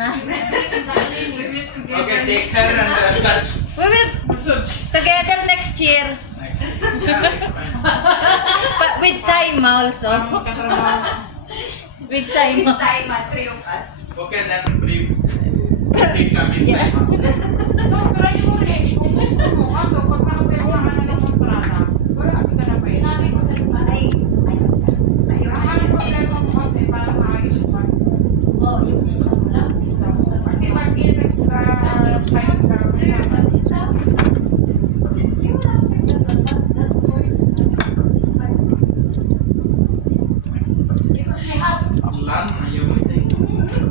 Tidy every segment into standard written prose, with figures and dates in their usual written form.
na. Okay, take her and search. We will together next year. But with Saima also. With Saima. Saima, three of us. Okay, then free. Free coming. Yeah. So, try mo ulit. Kung gusto mo, kaso pag nakapirma ka na ng kontrata, wala ka na pwede. Sinabi ko sa iba. Ay, sa'yo. Ang problema mo kasi para maayos pa. Oh, yung isa mo lang. Isa mo lang. Kasi mag-init sa kayo sa Isa. You will accept that word is not because she have Learn everything.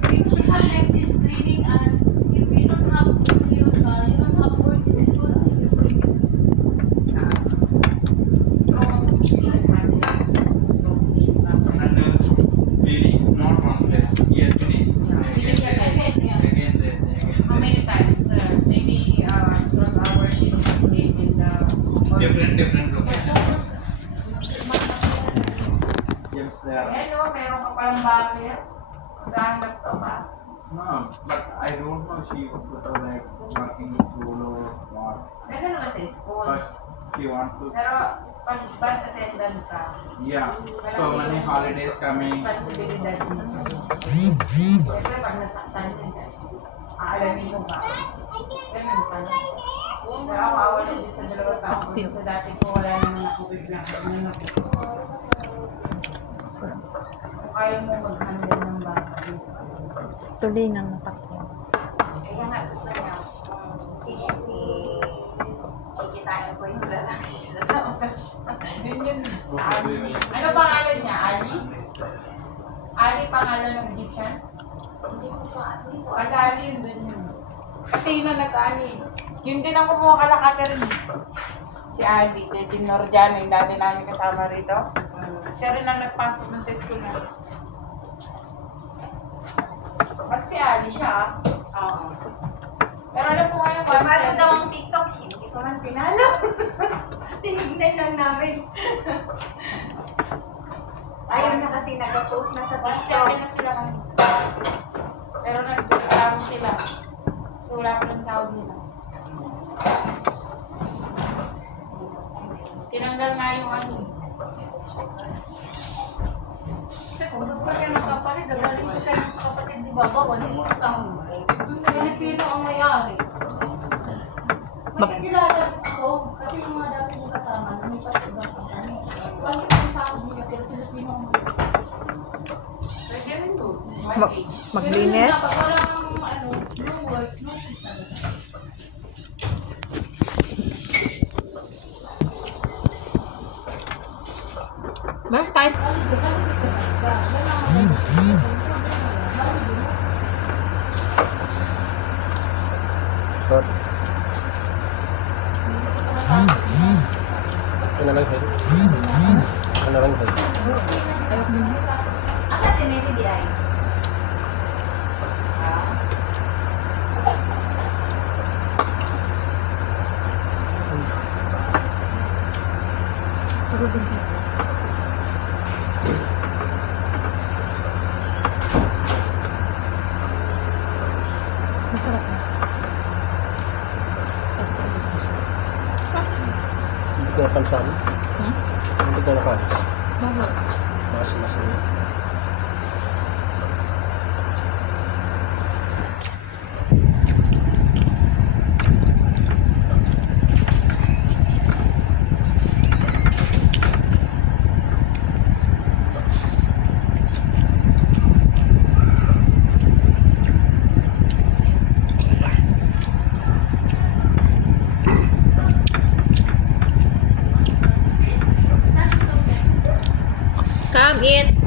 because she have like this training, and if you don't have you don't have work in the school, she will bring it. And really not one place. Here finish. Again there. How many times? Maybe 12 hours she complete in the Different locations. Yes, there. Hello, meron ka palang bago yan? Maghahanap to ba? No, but I don't know she like working school or what. Meron naman sa school. But she want to. Pero pag bus attendant ka, Yeah. So many holidays coming. responsibilidad mo. Siyempre pag nasaktan din ka, aalamin mo ba? Ganun pa na. Pero ako awala dyan sa dalawang taon ko. Sa dati ko wala naman ako bigla. Ano ako. Kung kaya mo mag-handle ng bata. Tuloy ng matakso. Kaya nga gusto niya, kikitain ko yung lalaki sa okasyon. Yun yun. Ano pangalan niya? Ali? Ali pangalan ng Egyptian? Hindi ko pa, hindi ko Ang Ali yun dun yun. Kasi yun ang nag-Ali. Yun din ang kumuha kala Catherine. Si Ali, Legend Norjano, yung dati namin kasama rito. Siya rin ang nagpasok dun sa school na. Pag si Ali siya, oo. Pero alam ko ngayon, Pamalo daw ang TikTok, hindi ko man pinalo. Tinignan lang namin. Ayaw na kasi nag-post na sa WhatsApp TikTok. na sila kami. Pero nagreklamo sila. So wala pa rin sahod nila. Tinanggal nga yung ano. Kasi kung gusto niya magkapalit, dagaling ko siya yung sa kapatid ni Baba, wala mo kasama. Pilipino ang mayari. May kakilala ako, kasi yung mga dati mo kasama, lumipat ibang company. Pag yung kasama niya, pero Pilipino ang Pwede rin doon. Maglinis? Pag walang no work, no food talaga. Where's time? Ano lang head? Ano lang head? Asa tiniti di ay? Masarap na. Hindi ko napansan. Hindi ko nakalis. Bakit? Mas. Come eat.